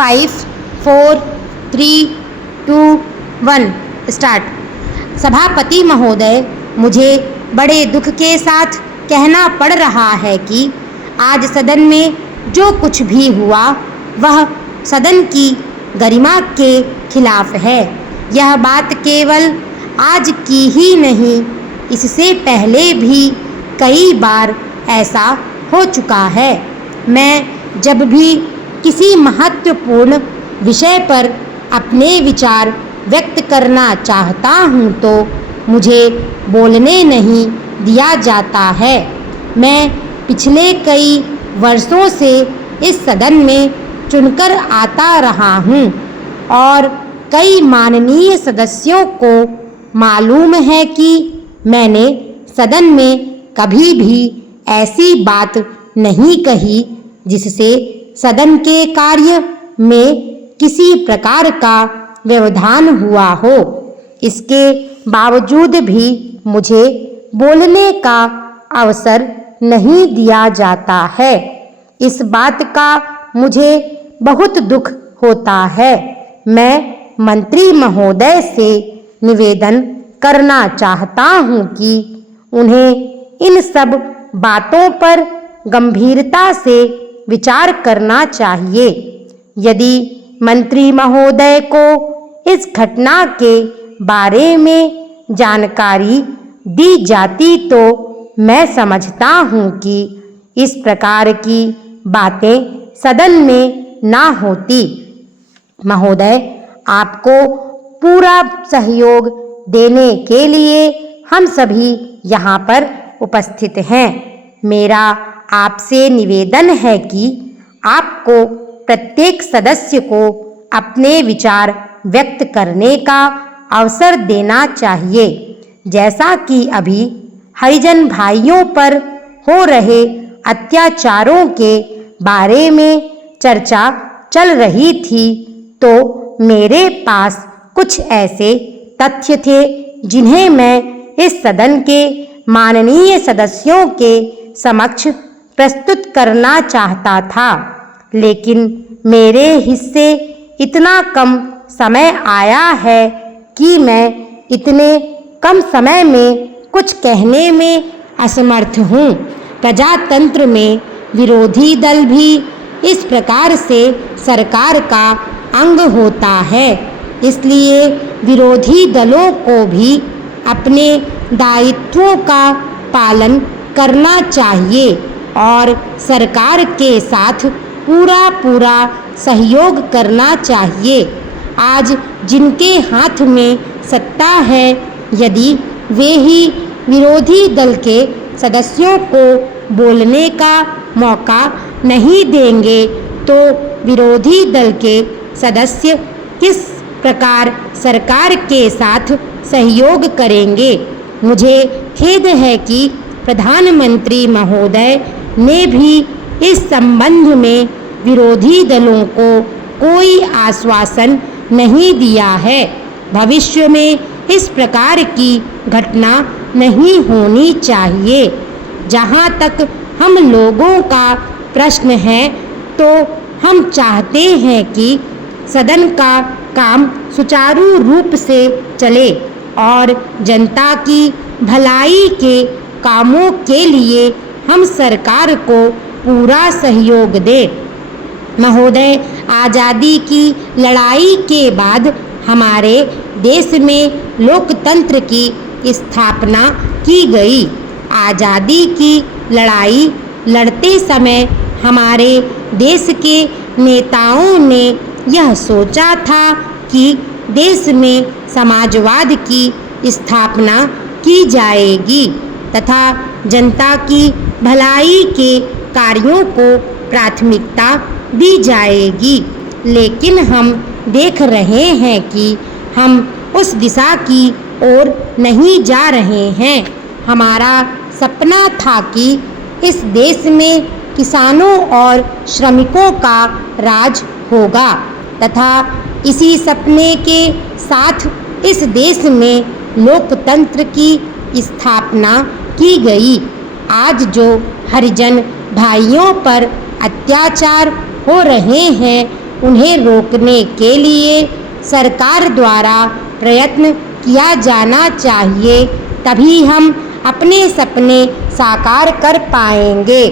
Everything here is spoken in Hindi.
5, 4, 3, 2, 1 स्टार्ट। सभापति महोदय, मुझे बड़े दुख के साथ कहना पड़ रहा है कि आज सदन में जो कुछ भी हुआ वह सदन की गरिमा के खिलाफ है। यह बात केवल आज की ही नहीं, इससे पहले भी कई बार ऐसा हो चुका है। मैं जब भी किसी महत्वपूर्ण विषय पर अपने विचार व्यक्त करना चाहता हूँ तो मुझे बोलने नहीं दिया जाता है। मैं पिछले कई वर्षों से इस सदन में चुनकर आता रहा हूँ और कई माननीय सदस्यों को मालूम है कि मैंने सदन में कभी भी ऐसी बात नहीं कही जिससे सदन के कार्य में किसी प्रकार का व्यवधान हुआ हो। इसके बावजूद भी मुझे बोलने का अवसर नहीं दिया जाता है। इस बात का मुझे बहुत दुख होता है। मैं मंत्री महोदय से निवेदन करना चाहता हूँ कि उन्हें इन सब बातों पर गंभीरता से विचार करना चाहिए। यदि मंत्री महोदय को इस घटना के बारे में जानकारी दी जाती तो मैं समझता हूँ कि इस प्रकार की बातें सदन में ना होती। महोदय, आपको पूरा सहयोग देने के लिए हम सभी यहाँ पर उपस्थित हैं। मेरा आपसे निवेदन है कि आपको प्रत्येक सदस्य को अपने विचार व्यक्त करने का अवसर देना चाहिए। जैसा कि अभी हरिजन भाइयों पर हो रहे अत्याचारों के बारे में चर्चा चल रही थी तो मेरे पास कुछ ऐसे तथ्य थे जिन्हें मैं इस सदन के माननीय सदस्यों के समक्ष प्रस्तुत करना चाहता था, लेकिन मेरे हिस्से इतना कम समय आया है कि मैं इतने कम समय में कुछ कहने में असमर्थ हूँ। प्रजातंत्र में विरोधी दल भी इस प्रकार से सरकार का अंग होता है, इसलिए विरोधी दलों को भी अपने दायित्वों का पालन करना चाहिए और सरकार के साथ पूरा सहयोग करना चाहिए। आज जिनके हाथ में सत्ता है, यदि वे ही विरोधी दल के सदस्यों को बोलने का मौका नहीं देंगे तो विरोधी दल के सदस्य किस प्रकार सरकार के साथ सहयोग करेंगे। मुझे खेद है कि प्रधानमंत्री महोदय ने भी इस संबंध में विरोधी दलों को कोई आश्वासन नहीं दिया है। भविष्य में इस प्रकार की घटना नहीं होनी चाहिए। जहाँ तक हम लोगों का प्रश्न है तो हम चाहते हैं कि सदन का काम सुचारू रूप से चले और जनता की भलाई के कामों के लिए हम सरकार को पूरा सहयोग दें। महोदय, आज़ादी की लड़ाई के बाद हमारे देश में लोकतंत्र की स्थापना की गई। आज़ादी की लड़ाई लड़ते समय हमारे देश के नेताओं ने यह सोचा था कि देश में समाजवाद की स्थापना की जाएगी तथा जनता की भलाई के कार्यों को प्राथमिकता दी जाएगी, लेकिन हम देख रहे हैं कि हम उस दिशा की ओर नहीं जा रहे हैं। हमारा सपना था कि इस देश में किसानों और श्रमिकों का राज होगा तथा इसी सपने के साथ इस देश में लोकतंत्र की स्थापना की गई। आज जो हरिजन भाइयों पर अत्याचार हो रहे हैं उन्हें रोकने के लिए सरकार द्वारा प्रयत्न किया जाना चाहिए, तभी हम अपने सपने साकार कर पाएंगे।